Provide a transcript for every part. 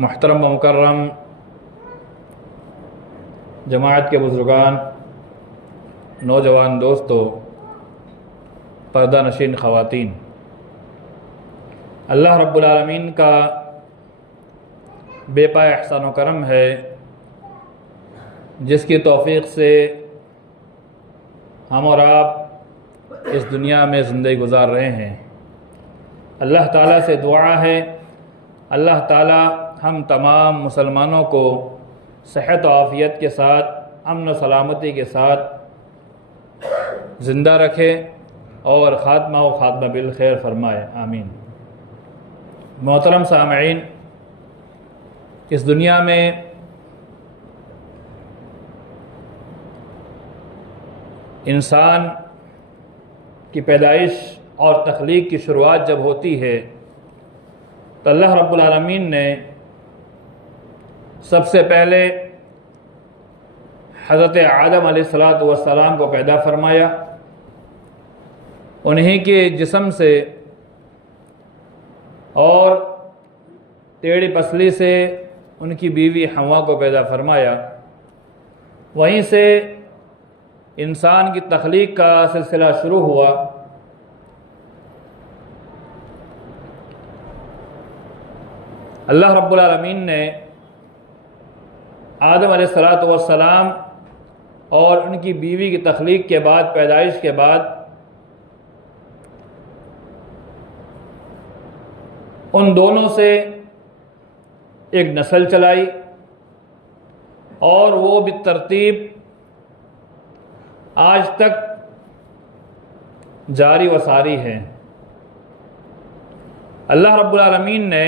मुहतरम व मुकर्रम जमाअत के बुज़ुर्गान, नौजवान दोस्तों, पर्दा नशीन ख़वातीन, अल्लाह रब्बुल आलमीन का बेपाया एहसान व करम है जिसकी तौफ़ीक़ से हम और आप इस दुनिया में ज़िंदगी गुजार रहे हैं। अल्लाह ताला से दुआ है, अल्लाह ताला हम तमाम मुसलमानों को सेहत व आफ़ियत के साथ, अमन व सलामती के साथ ज़िंदा रखे और ख़ात्मा बिल खैर फरमाए, आमीन। मोहतरम सामईन, इस दुनिया में इंसान की पैदाइश और तख्लीक की शुरुआत जब होती है तो अल्लाह रब्बुल आलमीन ने सबसे पहले हज़रत आदम अलैहिस्सलातु वस्सलाम को पैदा फरमाया। उन्हीं के जिस्म से और टेढ़ी पसली से उनकी बीवी हवा को पैदा फरमाया। वहीं से इंसान की तख्लीक का सिलसिला शुरू हुआ। अल्लाह रब्बुल आलमीन ने आदम अलैहिस्सलातु वस्सलाम और उनकी बीवी की तख्लीक के बाद, पैदाइश के बाद, उन दोनों से एक नस्ल चलाई और वो बितरतीब आज तक जारी व सारी है। अल्लाह रब्बुल आलमीन ने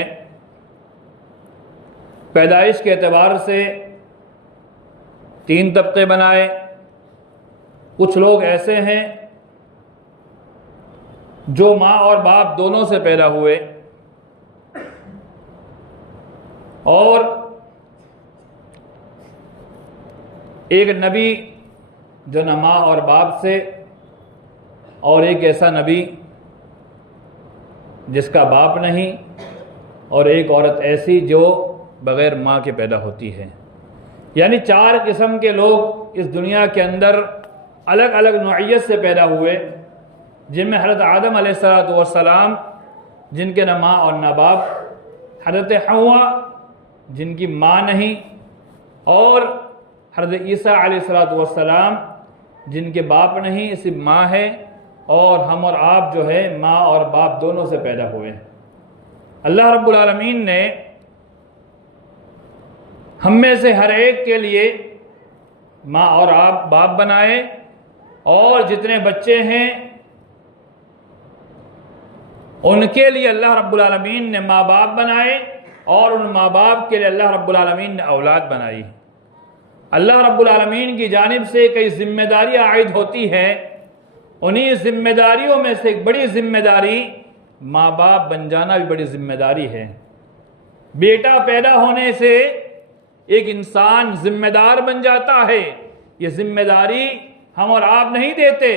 पैदाइश के एतबार से 3 तबके बनाए। कुछ लोग ऐसे हैं जो माँ और बाप दोनों से पैदा हुए और एक नबी जो न माँ और बाप से, और एक ऐसा नबी जिसका बाप नहीं, और एक औरत ऐसी जो बग़ैर माँ के पैदा होती है। यानी 4 किस्म के लोग इस दुनिया के अंदर अलग अलग नौइयत से पैदा हुए, जिनमें हज़रत आदम अलैहिस्सलातु वस्सलाम जिनके न माँ और न बाप, हज़रत हव्वा जिनकी माँ नहीं, और हज़रत ईसा अलैहिस्सलातु वस्सलाम जिनके बाप नहीं, सिर्फ माँ है, और हम और आप जो है माँ और बाप दोनों से पैदा हुए हैं। अल्लाह रब्बुल आलमीन ने हम में से हर एक के लिए माँ और आप बाप बनाए, और जितने बच्चे हैं उनके लिए अल्लाह रब्बुल आलमीन ने माँ बाप बनाए, और उन माँ बाप के लिए अल्लाह रब्बुल आलमीन ने औलाद बनाई। अल्लाह रब्बुल आलमीन की जानिब से कई जिम्मेदारियाँ आयद होती हैं। उन्हीं जिम्मेदारियों में से एक बड़ी जिम्मेदारी माँ बाप बन जाना भी बड़ी जिम्मेदारी है। बेटा पैदा होने से एक इंसान जिम्मेदार बन जाता है। ये जिम्मेदारी हम और आप नहीं देते,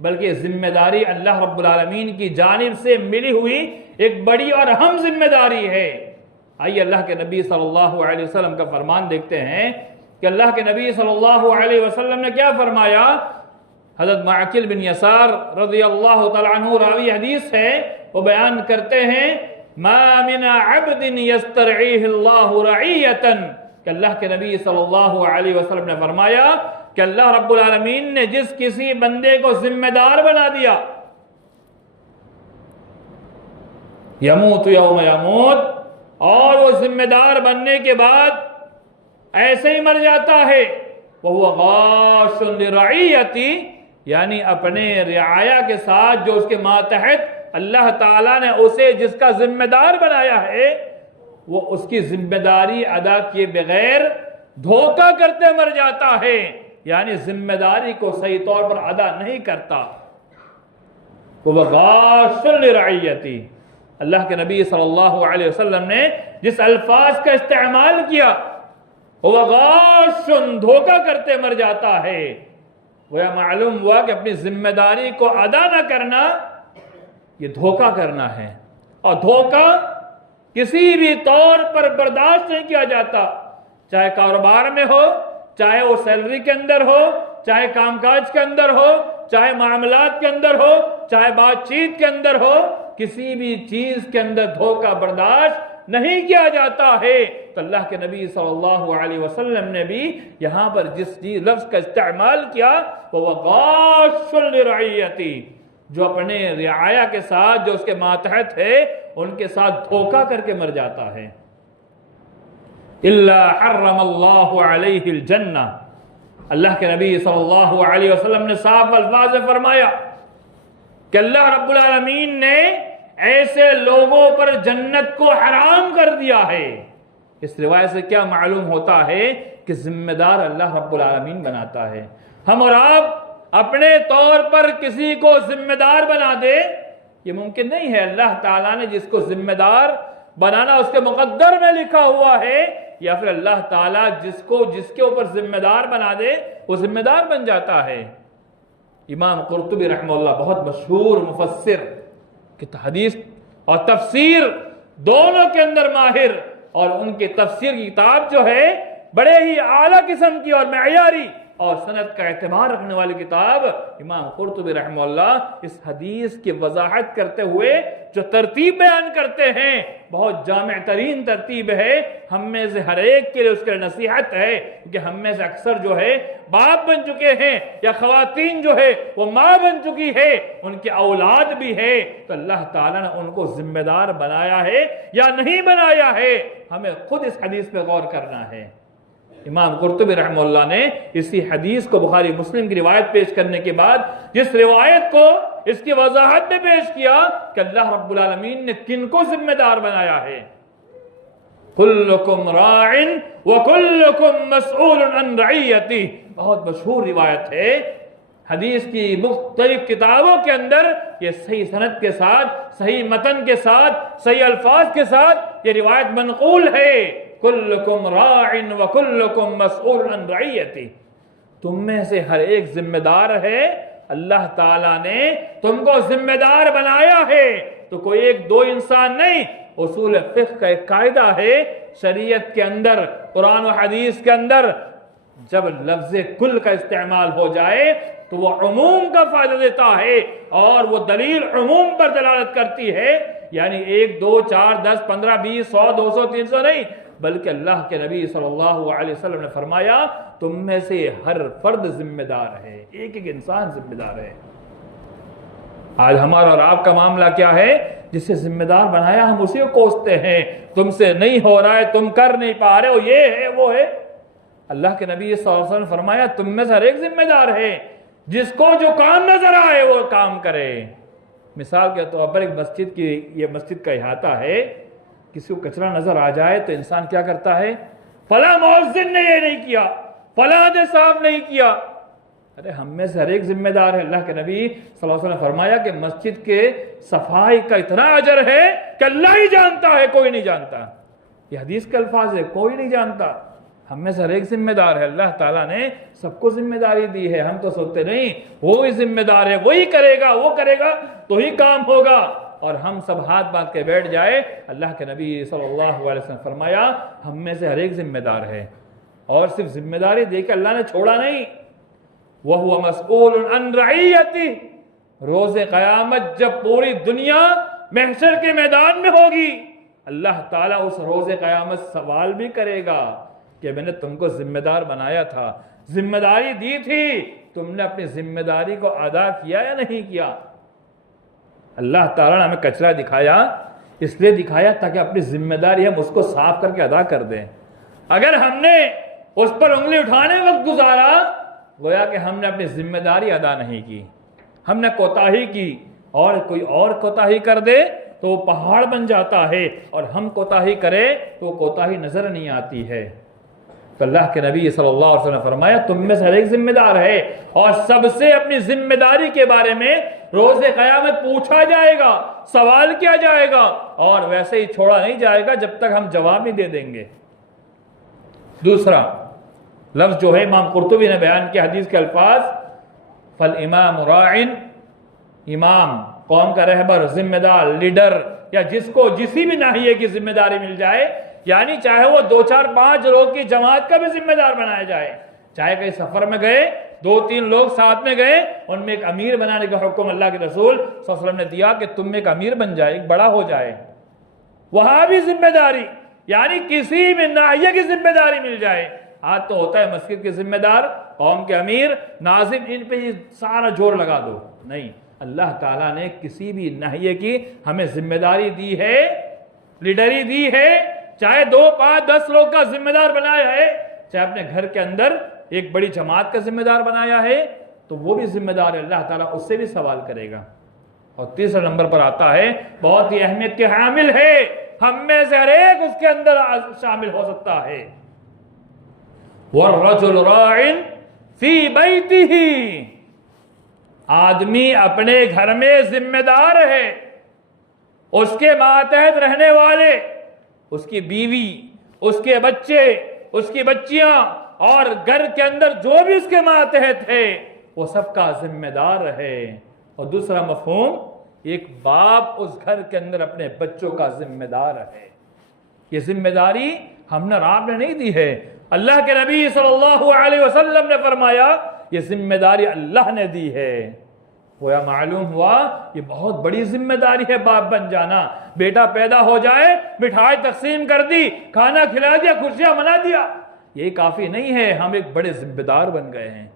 बल्कि ये जिम्मेदारी अल्लाह रब्बुल आलमीन की जानिब से मिली हुई एक बड़ी और अहम जिम्मेदारी है। आइए अल्लाह के नबी सल्लल्लाहु अलैहि वसल्लम का फरमान देखते हैं कि अल्लाह के नबी सल्लल्लाहु अलैहि वसल्लम ने क्या फरमाया। हज़रत माकिल बिन यसार रज़ियल्लाहु तआला अन्हु रावी हदीस है, वो बयान करते हैं, मा मिन अब्दिन यस्तरईहिल्लाहु रईयतन, कि अल्लाह के नबी सल्लल्लाहु अलैहि वसल्लम ने फरमाया कि अल्लाह रब्बुल आलमीन ने जिस किसी बंदे को जिम्मेदार बना दिया, यमूत यौम यमूत, और वो जिम्मेदार बनने के बाद ऐसे ही मर जाता है, वह गाशुन लिरईयती, यानी अपने रियाया के साथ जो उसके मातहत अल्लाह ताला ने उसे जिसका जिम्मेदार बनाया है, वो उसकी जिम्मेदारी अदा किए बगैर धोखा करते मर जाता है, यानी जिम्मेदारी को सही तौर पर अदा नहीं करता। वह गाशुन लिरईयती, अल्लाह के नबी सल्लल्लाहु अलैहि वसल्लम ने जिस अल्फाज का इस्तेमाल किया, वह गाशुन, धोखा करते मर जाता है। वह मालूम हुआ कि अपनी जिम्मेदारी को अदा न करना ये धोखा करना है, और धोखा किसी भी तौर पर बर्दाश्त नहीं किया जाता, चाहे कारोबार में हो, चाहे वो सैलरी के अंदर हो, चाहे कामकाज के अंदर हो, चाहे मामलात के अंदर हो, चाहे बातचीत के अंदर हो, किसी भी चीज के अंदर धोखा बर्दाश्त नहीं किया जाता है। तो अल्लाह के नबी सल्लल्लाहु अलैहि वसल्लम ने भी यहां पर जिस चीज लफ्ज का इस्तेमाल किया वो गाशुल लिरइयती, जो अपने रियाया के साथ, जो उसके मातहत है, उनके साथ धोखा करके मर जाता है। इल्ला हर्रमल्लाहु अलैहिल जन्नह, अल्लाह के नबी सल्लल्लाहु अलैहि वसल्लम ने साफ अल्फाज में फरमाया कि अल्लाह रब्बुल आलमीन ने ऐसे लोगों पर जन्नत को हराम कर दिया है। इस रिवायत से क्या मालूम होता है कि जिम्मेदार अल्लाह रब्बुल आलमीन बनाता है। हम और आप अपने तौर पर किसी को जिम्मेदार बना दे, ये मुमकिन नहीं है। अल्लाह ताला ने जिसको जिम्मेदार बनाना उसके मुकद्दर में लिखा हुआ है, या फिर अल्लाह ताला जिसको जिसके ऊपर जिम्मेदार बना दे वो जिम्मेदार बन जाता है। इमाम कुर्तुबी रहमतुल्लाह बहुत मशहूर मुफस्सिर कि हदीस और तफसीर दोनों के अंदर माहिर, और उनकी तफसीर की किताब जो है बड़े ही आला किस्म की और मयारी और सनद का एतबार रखने वाली किताब इमाम कुर्तुबी रहमतुल्लाह इस हदीस की वजाहत करते हुए जो तरतीब बयान करते हैं, बहुत जामे तरीन तरतीब है। हम में से हर एक के लिए उसके नसीहत है, क्योंकि हम में से अक्सर जो है बाप बन चुके हैं, या खवातीन जो है वो माँ बन चुकी है, उनकी औलाद भी है। तो अल्लाह ताला ने उनको जिम्मेदार बनाया है या नहीं बनाया है, हमें खुद इस हदीस पे गौर करना है। इमाम कुर्तुबी रहमतुल्लाह ने इसी हदीस को बुखारी मुस्लिम की रिवायत पेश करने के बाद जिस रिवायत को इसकी वजाहत में पेश किया कि अल्लाह रब्बुल आलमीन ने किनको जिम्मेदार बनाया है। कुल्लुकुम राइन व कुल्लुकुम मसऊलुन अन रइयती, बहुत मशहूर रिवायत है। हदीस की मुख्तलिफ किताबों के अंदर ये सही सनद के साथ, सही मतन के साथ, सही अल्फाज के साथ ये रिवायत मनकूल है। कुल्लुकुम राइन व कुल्लुकुम मसऊलुन अन रइयती, तुम में से हर एक जिम्मेदार है। अल्लाह ताला ने तुमको जिम्मेदार बनाया है, तो कोई एक दो इंसान नहीं। उसूल फिक्र का एक कायदा है शरीयत के अंदर, कुरान और हदीस के अंदर, जब लफ्ज़ कुल का इस्तेमाल हो जाए तो वो उमूम का फायदा देता है, और वो दलील उमूम पर दलालत करती है। यानी 1 2 4 10 15 20 100 200 300 नहीं, बल्कि अल्लाह के नबी सल्लल्लाहु अलैहि वसल्लम ने फरमाया तुम में से हर फर्द जिम्मेदार है, एक एक इंसान जिम्मेदार है। आज हमारा और आपका मामला क्या है? जिसे जिम्मेदार बनाया हम उसी को कोसते हैं, तुमसे नहीं हो रहा है, तुम कर नहीं पा रहे हो, ये है वो है। अल्लाह के नबी सल्लल्लाहु अलैहि वसल्लम ने फरमाया तुम में से हर एक जिम्मेदार है, जिसको जो काम नजर आए वो काम करे। मिसाल के तौर पर एक मस्जिद की, ये मस्जिद का इहाता है, किसी को कचरा नजर आ जाए तो इंसान क्या करता है? फला मुअज्जिन ने ये नहीं किया, फला ने साफ नहीं किया। अरे हम में से हर एक जिम्मेदार है। अल्लाह के नबी सल्लल्लाहु अलैहि वसल्लम ने फरमाया कि मस्जिद के सफाई का इतना अजर है कि अल्लाह ही जानता है, कोई नहीं जानता। ये हदीस के अल्फाज है, कोई नहीं जानता। हम में से हर एक जिम्मेदार है। अल्लाह ताला ने सबको जिम्मेदारी दी है। हम तो सोचते नहीं वो ही जिम्मेदार है, वही करेगा, वो करेगा तो ही काम होगा, और हम सब हाथ बांध के बैठ जाए। अल्लाह के नबी सल्लल्लाहु अलैहि वसल्लम फरमाया हम में से हर एक जिम्मेदार है, और सिर्फ जिम्मेदारी देकर अल्लाह ने छोड़ा नहीं, वह हुआ मसऊलुन अन रइयती। रोज़े क़यामत जब पूरी दुनिया महशर के मैदान में होगी, अल्लाह ताला उस रोज़े क़यामत सवाल भी करेगा कि मैंने तुमको जिम्मेदार बनाया था, जिम्मेदारी दी थी, तुमने अपनी जिम्मेदारी को अदा किया या नहीं किया। अल्लाह ताला ने हमें कचरा दिखाया, इसलिए दिखाया ताकि अपनी जिम्मेदारी हम उसको साफ करके अदा कर दें। अगर हमने उस पर उंगली उठाने वक्त गुजारा, गोया कि हमने अपनी जिम्मेदारी अदा नहीं की, हमने कोताही की, और कोई और कोताही कर दे तो वो पहाड़ बन जाता है, और हम कोताही करें तो वो कोताही नजर नहीं आती है। तो अल्लाह के नबी सल्लल्लाहु अलैहि वसल्लम ने फरमाया तुम में से हर एक जिम्मेदार है, और सबसे अपनी जिम्मेदारी के बारे में रोज़े क़यामत पूछा जाएगा, सवाल किया जाएगा, और वैसे ही छोड़ा नहीं जाएगा जब तक हम जवाब नहीं दे देंगे। दूसरा लफ्ज़ जो है इमाम कुर्तुबी ने बयान किया हदीस के अल्फाज, फल इमाम राइन, इमाम कौम का रहबर, जिम्मेदार, लीडर, या जिसको जिसी भी नाहिए की जिम्मेदारी मिल जाए, यानी चाहे वो 2, 4, 5 लोग की जमात का भी जिम्मेदार बनाया जाए, चाहे कहीं सफर में गए 2, 3 लोग साथ में गए, उनमें एक अमीर बनाने का हुक्म अल्लाह के रसूल सल्लल्लाहु अलैहि वसल्लम ने दिया कि तुम में एक अमीर बन जाए, एक बड़ा हो जाए, वहां भी जिम्मेदारी, यानी किसी भी नाहिए की जिम्मेदारी मिल जाए। आज तो होता है मस्जिद के जिम्मेदार, कौम के अमीर, नाजिम, इन पे ही सारा जोर लगा दो। नहीं, अल्लाह ताला ने किसी भी नाहिए की हमें जिम्मेदारी दी है, लीडरी दी है, चाहे 2, 5, 10 लोग का जिम्मेदार बनाया है, चाहे अपने घर के अंदर एक बड़ी जमात का जिम्मेदार बनाया है, तो वो भी जिम्मेदार है, अल्लाह ताला उससे भी सवाल करेगा। और तीसरे नंबर पर आता है, बहुत ही अहमियत के हामिल है, हम में से हर एक उसके अंदर शामिल हो सकता है, वर्रजुल राइन फी बैतिही, आदमी अपने घर में जिम्मेदार है, उसके मातहत रहने वाले, उसकी बीवी, उसके बच्चे, उसकी बच्चियां और घर के अंदर जो भी उसके मातहत है, वो सबका जिम्मेदार है। और दूसरा मफहूम, एक बाप उस घर के अंदर अपने बच्चों का जिम्मेदार है। ये जिम्मेदारी हमने और आपने नहीं दी है, अल्लाह के नबी सल्लल्लाहु अलैहि वसल्लम ने फरमाया ये जिम्मेदारी अल्लाह ने दी है। गोया मालूम हुआ ये बहुत बड़ी जिम्मेदारी है बाप बन जाना। बेटा पैदा हो जाए, मिठाई तकसीम कर दी, खाना खिला दिया, खुशियां मना दिया, ये काफी नहीं है, हम एक बड़े जिम्मेदार बन गए हैं।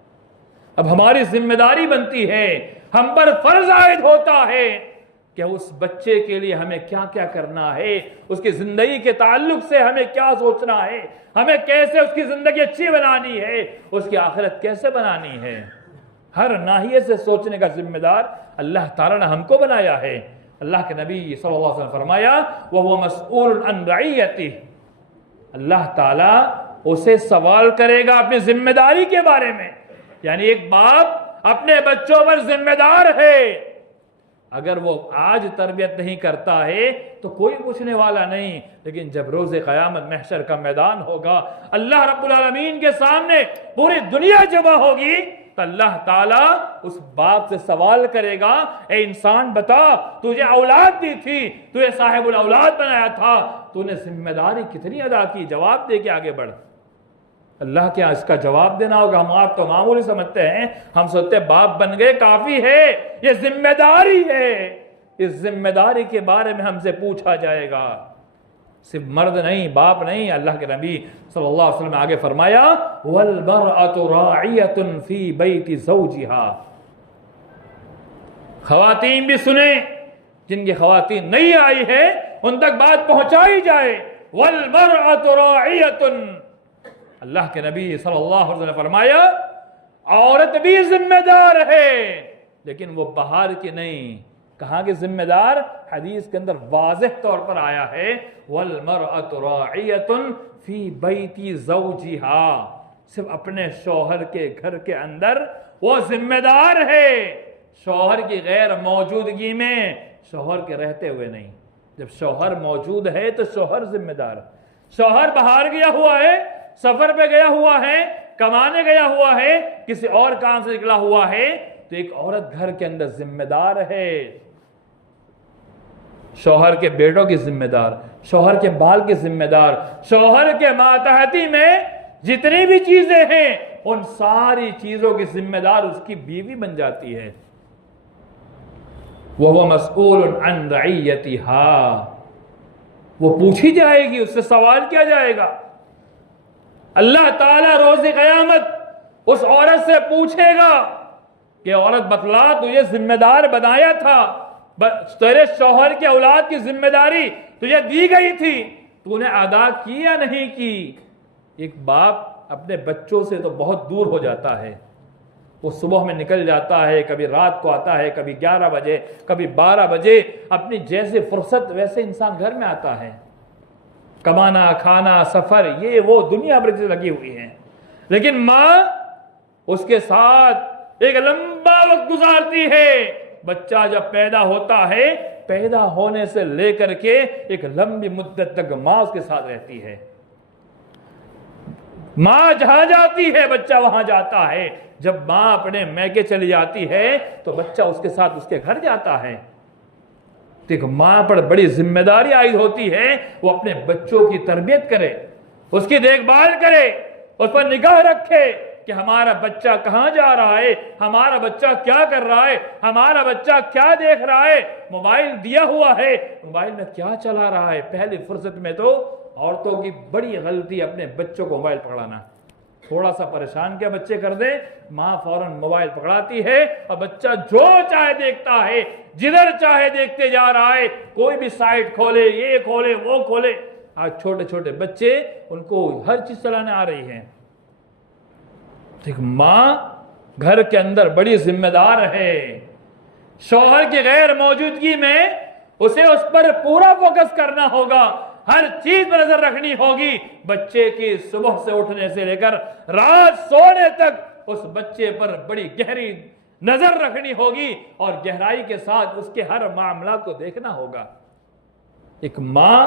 अब हमारी जिम्मेदारी बनती है, हम पर फर्ज आयद होता है कि उस बच्चे के लिए हमें क्या क्या करना है, उसकी जिंदगी के ताल्लुक से हमें क्या सोचना है, हमें कैसे उसकी जिंदगी अच्छी बनानी है, उसकी आखिरत कैसे बनानी है। हर नाहिए से सोचने का जिम्मेदार अल्लाह ताला ने हमको बनाया है। अल्लाह के नबी सल्लल्लाहु अलैहि वसल्लम फरमाया, वह मसऊल अन रइयती, अल्लाह ताला उसे सवाल करेगा अपनी जिम्मेदारी के बारे में। यानी एक बाप अपने बच्चों पर जिम्मेदार है, अगर वो आज तरबियत नहीं करता है तो कोई पूछने वाला नहीं, लेकिन जब रोज़े क़यामत महशर का मैदान होगा, अल्लाह रब्बुल आलमीन के सामने पूरी दुनिया जमा होगी, तो अल्लाह ताला उस बाप से सवाल करेगा, ए इंसान बता, तुझे औलाद दी थी, तुझे साहिबुल औलाद बनाया था, तूने जिम्मेदारी कितनी अदा की, जवाब दे के आगे बढ़। अल्लाह के यहाँ इसका जवाब देना होगा। हम आप तो मामूली समझते हैं, हम सोचते हैं बाप बन गए काफी है, ये जिम्मेदारी है, इस जिम्मेदारी के बारे में हमसे पूछा जाएगा। सिर्फ मर्द नहीं, बाप नहीं, अल्लाह के नबी सल्लल्लाहु अलैहि वसल्लम आगे फरमाया, वल मरअतु राइयतुन फी बैति ज़ौजिहा। खवातीन भी सुने, जिनकी खवातीन नहीं आई है उन तक बात पहुंचाई जाए। वल मरअतु राइयतुन, अल्लाह के नबी सल्लल्लाहु अलैहि वसल्लम फरमाया, औरत भी जिम्मेदार है, लेकिन वो बाहर की नहीं, कहाँ के जिम्मेदार? हदीस के अंदर वाज़ेह तौर पर आया है, वल मरअतु राइयतुन फी बैति ज़ौजिहा, सिर्फ अपने शौहर के घर के अंदर वो जिम्मेदार है, शौहर की गैर मौजूदगी में, शौहर के रहते हुए नहीं। जब शौहर मौजूद है तो शौहर जिम्मेदार। शौहर बाहर गया हुआ है, सफर पे गया हुआ है, कमाने गया हुआ है, किसी और काम से निकला हुआ है, तो एक औरत घर के अंदर जिम्मेदार है, शौहर के बेटों की जिम्मेदार, शौहर के बाल की जिम्मेदार, शौहर के मातहती में जितनी भी चीजें हैं उन सारी चीजों की जिम्मेदार उसकी बीवी बन जाती है। वह मसऊल अन रइयतिहा, वो पूछी जाएगी, उससे सवाल किया जाएगा। अल्लाह ताला रोज़े क़यामत उस औरत से पूछेगा कि औरत बतला, तुझे जिम्मेदार बनाया था, तेरे शौहर के औलाद की जिम्मेदारी तुझे दी गई थी, तूने अदा की या नहीं की। एक बाप अपने बच्चों से तो बहुत दूर हो जाता है, वो सुबह में निकल जाता है, कभी रात को आता है, कभी 11 बजे, कभी 12 बजे, अपनी जैसे फुर्सत वैसे इंसान घर में आता है, कमाना, खाना, सफर, ये वो दुनिया भर से लगी हुई है, लेकिन माँ उसके साथ एक लंबा वक्त गुजारती है। बच्चा जब पैदा होता है, पैदा होने से लेकर के एक लंबी मुद्दत तक माँ उसके साथ रहती है। माँ जहां जाती है बच्चा वहां जाता है। जब माँ अपने मैके चली जाती है तो बच्चा उसके साथ उसके घर जाता है। तो एक माँ पर बड़ी जिम्मेदारी आयद होती है, वो अपने बच्चों की तरबियत करे, उसकी देखभाल करे, उस पर निगाह रखे कि हमारा बच्चा कहाँ जा रहा है, हमारा बच्चा क्या कर रहा है, हमारा बच्चा क्या देख रहा है, मोबाइल दिया हुआ है, मोबाइल में क्या चला रहा है। पहली फुर्सत में तो औरतों की बड़ी गलती अपने बच्चों को मोबाइल पकड़ाना। थोड़ा सा परेशान क्या बच्चे कर दे, माँ फौरन मोबाइल पकड़ाती है और बच्चा जो चाहे देखता है, जिधर चाहे देखते जा रहा है, कोई भी साइट खोले, ये खोले, वो खोले। आज छोटे छोटे बच्चे, उनको हर चीज चलाने आ रही है। एक माँ घर के अंदर बड़ी जिम्मेदार है। शौहर की गैर मौजूदगी में उसे उस पर पूरा फोकस करना होगा, हर चीज पर नजर रखनी होगी। बच्चे की सुबह से उठने से लेकर रात सोने तक उस बच्चे पर बड़ी गहरी नजर रखनी होगी और गहराई के साथ उसके हर मामला को देखना होगा। एक माँ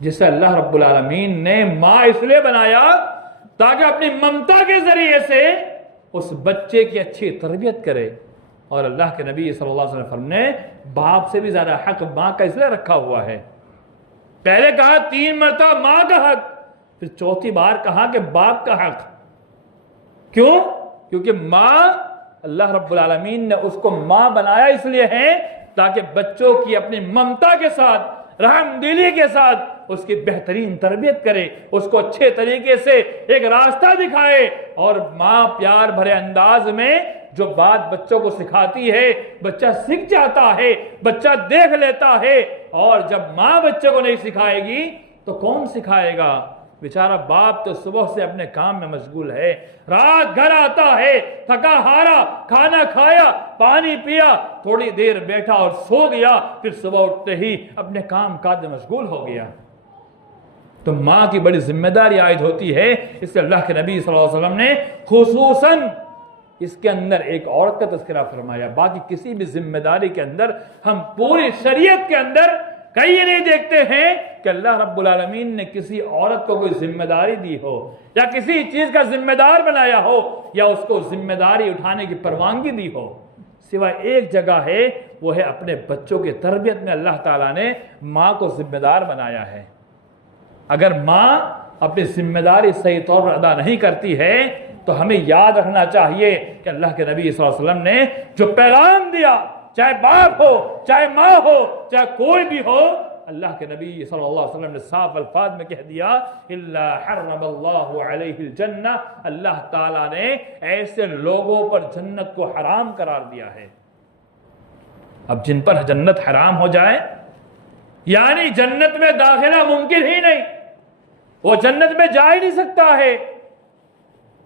जिसे अल्लाह रब्बुल आलमीन ने माँ इसलिए बनाया ताकि अपनी ममता के जरिए से उस बच्चे की अच्छी तरबियत करे। और अल्लाह के नबी सल्लल्लाहु अलैहि वसल्लम ने बाप से भी ज्यादा हक माँ का इसलिए रखा हुआ है। पहले कहा 3 मरतबा माँ का हक, फिर चौथी बार कहा कि बाप का हक। क्यों? क्योंकि माँ, अल्लाह रब्बुल आलमीन ने उसको माँ बनाया इसलिए है ताकि बच्चों की अपनी ममता के साथ, रहमदिली के साथ उसकी बेहतरीन तरबियत करे, उसको अच्छे तरीके से एक रास्ता दिखाए। और माँ प्यार भरे अंदाज में जो बात बच्चों को सिखाती है, बच्चा सीख जाता है, बच्चा देख लेता है। और जब माँ बच्चे को नहीं सिखाएगी तो कौन सिखाएगा? बेचारा बाप तो सुबह से अपने काम में मशगूल है, रात घर आता है थका हारा, खाना खाया, पानी पिया, थोड़ी देर बैठा और सो गया, फिर सुबह उठते ही अपने काम काज में मशगूल हो गया। तो माँ की बड़ी जिम्मेदारी आयद होती है। इसलिए अल्लाह के नबी सल्लल्लाहु अलैहि वसल्लम ने खुसूसन इसके अंदर एक औरत का तज़किरा फरमाया। बाकी किसी भी जिम्मेदारी के अंदर हम पूरी शरीयत के अंदर कहीं नहीं देखते हैं कि अल्लाह रब्बुल आलमीन ने किसी औरत को कोई जिम्मेदारी दी हो या किसी चीज का जिम्मेदार बनाया हो या उसको जिम्मेदारी उठाने की परवानगी दी हो। सिवाय एक जगह है, वो है अपने बच्चों की तरबियत में अल्लाह ताला ने माँ को जिम्मेदार बनाया है। अगर माँ अपनी जिम्मेदारी सही तौर पर अदा नहीं करती है तो हमें याद रखना चाहिए कि अल्लाह के नबी सल्लल्लाहु अलैहि वसल्लम ने जो पैगाम दिया, चाहे बाप हो, चाहे माँ हो, चाहे कोई भी हो, अल्लाह के नबी सल्लल्लाहु अलैहि वसल्लम ने साफ अल्फाज में कह दिया, इल्ला हर्रमल्लाहु अलैहिल जन्नह, अल्लाह ताला ने ऐसे लोगों पर जन्नत को हराम करार दिया है। अब जिन पर जन्नत हराम हो जाए, यानी जन्नत में दाखिला मुमकिन ही नहीं, वो जन्नत में जा ही नहीं सकता है,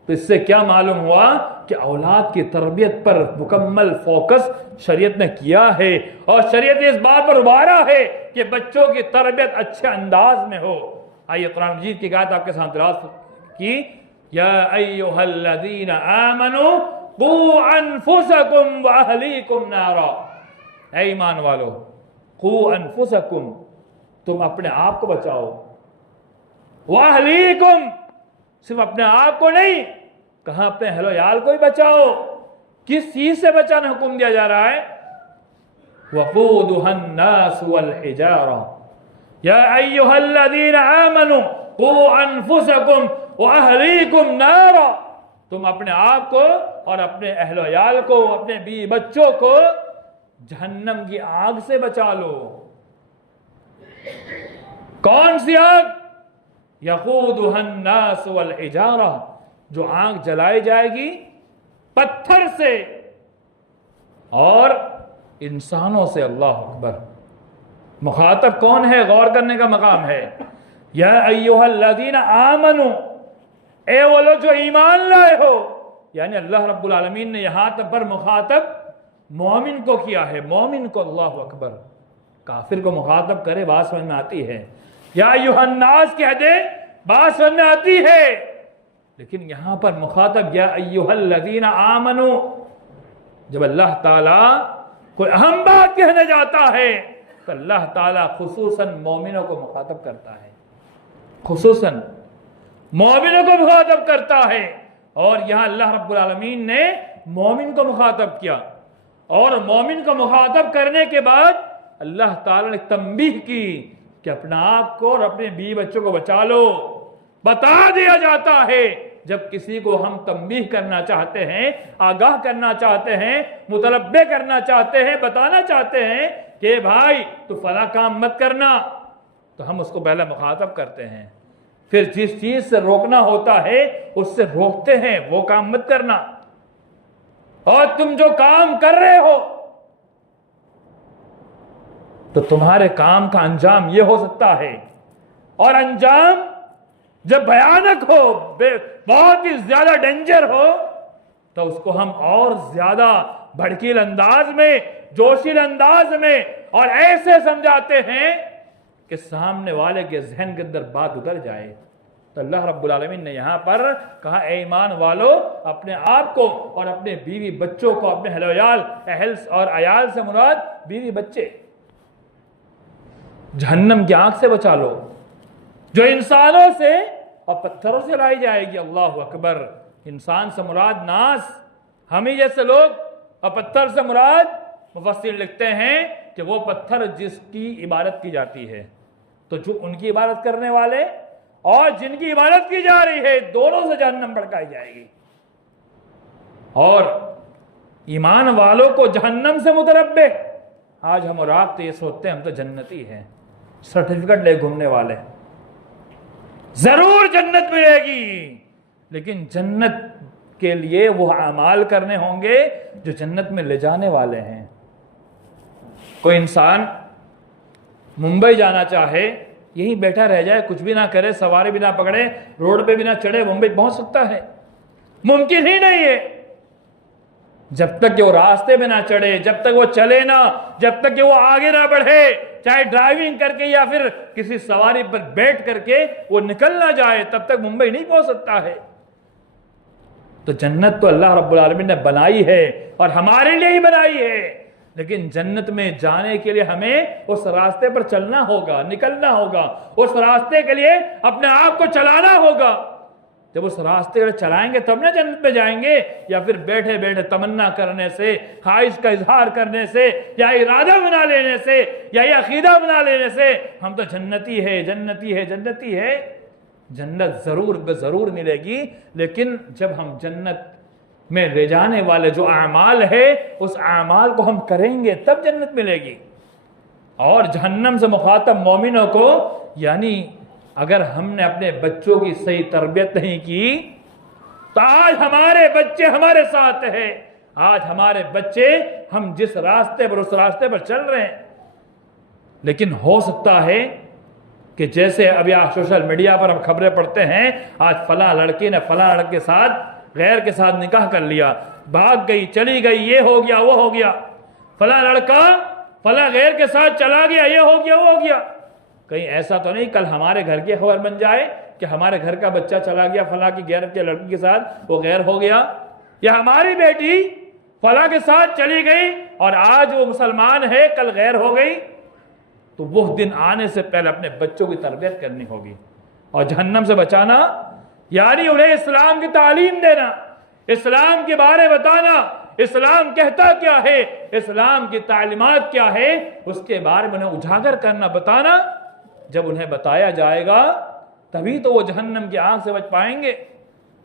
तो इससे क्या मालूम हुआ कि औलाद की तरबियत पर मुकम्मल फोकस शरीयत ने किया है। और शरीयत ने इस बात पर उभारा है कि बच्चों की तरबियत अच्छे अंदाज में हो। आइए कुरान मजीद की आयत आपके साथ तिलावत की, या अय्युहल्लज़ीना आमनू कू अनफुसकुम व अहलीकुम नारा, ऐ ईमान वालो, कू अनफुसकुम, तुम अपने आप को बचाओ, व अहलीकुम, सिर्फ अपने आप को नहीं, कहा अपने अहलो-याल को ही बचाओ। किस चीज से बचाना हुक्म दिया जा रहा है? वक़ूदुहा अन्नास वल हिजारा, या अय्युहल्लज़ीना आमनू कू अनफुसकुम व अहलीकुम नारा, तुम अपने आप को और अपने अहलो-याल को, अपने बीवी बच्चों को जहन्नम की आग से बचा लो। कौन सी आग? यक़ूदुहा अन्नास वल हिजारा, जो आग जलाई जाएगी पत्थर से और इंसानों से। अल्लाह अकबर। मुखातब कौन है? गौर करने का मकाम है। या अय्युहल्लज़ीना आमनू, ए वो लोग जो ईमान लाए हो, यानी अल्लाह रब्बुल आलमीन ने यहां तक पर मुखातब मोमिन को किया है, मोमिन को। अल्लाह अकबर। काफिर को मुखातब करे बात समझ में आती है, या अय्युहन्नास कह दे बात समझ में आती है, लेकिन यहां पर मुखातब या अय्युहल्लज़ीना आमनू। जब अल्लाह ताला कोई अहम बात कहने जाता है तो अल्लाह ताला खुसूसन मोमिनों को मुखातब करता है, खुसूसन मोमिनों को मुखातब करता है। और यहां अल्लाह रब्बुल आलमीन ने मोमिन को मुखातब किया, और मोमिन को मुखातब करने के बाद अल्लाह ताला ने तंबीह की कि अपना आप को और अपने बीवी बच्चों को बचा लो। बता दिया जाता है जब किसी को हम तंबीह करना चाहते हैं, आगाह करना चाहते हैं, मुतलब्बे करना चाहते हैं, बताना चाहते हैं कि भाई तू फला काम मत करना, तो हम उसको पहले मुखातब करते हैं। फिर जिस चीज से रोकना होता है उससे रोकते हैं, वो काम मत करना। और तुम जो काम कर रहे हो तो तुम्हारे काम का अंजाम यह हो सकता है, और अंजाम जब भयानक हो, बहुत ही ज्यादा डेंजर हो, तो उसको हम और ज्यादा भड़कील अंदाज में, जोशील अंदाज में और ऐसे समझाते हैं कि सामने वाले के जहन के अंदर बात उतर जाए। तो अल्लाह रब्बुल आलमीन ने यहां पर कहा, ए ईमान वालो, अपने आप को और अपने बीवी बच्चों को, अपने अहल और अयाल से मुराद बीवी बच्चे, जहन्नम की आंख से बचा लो, जो इंसानों से और पत्थरों से लाई जाएगी। अल्लाह अकबर। इंसान से मुराद नास, हम ही जैसे लोग, और पत्थर से मुराद मुफस्सिर लिखते हैं कि वो पत्थर जिसकी इबादत की जाती है। तो जो उनकी इबादत करने वाले और जिनकी इबादत की जा रही है, दोनों से जहन्नम भड़काई जाएगी। और ईमान वालों को जहन्नम से मुतरब्बे। आज हम और आप तो ये सोचते हैं हम तो जन्नती हैं, सर्टिफिकेट ले घूमने वाले, जरूर जन्नत मिलेगी, लेकिन जन्नत के लिए वो अमाल करने होंगे जो जन्नत में ले जाने वाले हैं। कोई इंसान मुंबई जाना चाहे, यहीं बैठा रह जाए, कुछ भी ना करे, सवारी भी ना पकड़े, रोड पे भी ना चढ़े, मुंबई पहुंच सकता है? मुमकिन ही नहीं है। जब तक कि वो रास्ते में ना चढ़े, जब तक वो चले ना, जब तक कि वो आगे ना बढ़े, चाहे ड्राइविंग करके या फिर किसी सवारी पर बैठ करके वो निकल ना जाए, तब तक मुंबई नहीं पहुंच सकता है। तो जन्नत तो अल्लाह रब्बुल आलमीन ने बनाई है और हमारे लिए ही बनाई है, लेकिन जन्नत में जाने के लिए हमें उस रास्ते पर चलना होगा, निकलना होगा, उस रास्ते के लिए अपने आप को चलाना होगा। जब उस रास्ते पर चलाएंगे तब ना जन्नत में जाएंगे, या फिर बैठे बैठे तमन्ना करने से, ख्वाहिश का इजहार करने से, या इरादा बना लेने से, या ये अकीदा बना लेने से हम तो जन्नती है, जन्नती है, जन्नती है। जन्नत जरूर जरूर मिलेगी, लेकिन जब हम जन्नत में ले जाने वाले जो आमाल है उस आमाल को हम करेंगे तब जन्नत मिलेगी। और जहन्नम से मुखातब मोमिनों को, यानी अगर हमने अपने बच्चों की सही तरबियत नहीं की तो आज हमारे बच्चे हमारे साथ है, आज हमारे बच्चे हम जिस रास्ते पर, उस रास्ते पर चल रहे हैं। लेकिन हो सकता है कि जैसे अभी आज सोशल मीडिया पर हम खबरें पढ़ते हैं, आज फला लड़की ने फला लड़के के साथ, गैर के साथ निकाह कर लिया, भाग गई, चली गई, ये हो गया, वो हो गया, फला लड़का फला गैर के साथ चला गया, ये हो गया, वो हो गया। कहीं ऐसा तो नहीं कल हमारे घर की खबर बन जाए कि हमारे घर का बच्चा चला गया फला की गैर के लड़की के साथ, वो गैर हो गया, या हमारी बेटी फला के साथ चली गई और आज वो मुसलमान है, कल गैर हो गई। तो वो दिन आने से पहले अपने बच्चों की तरबियत करनी होगी और जहन्नम से बचाना, यानी उन्हें इस्लाम की तालीम देना, इस्लाम के बारे बताना, इस्लाम कहता क्या है, इस्लाम की तालीमात क्या है, उसके बारे में उन्हें उजागर करना, बताना। जब उन्हें बताया जाएगा तभी तो वो जहन्नम की आग से बच पाएंगे।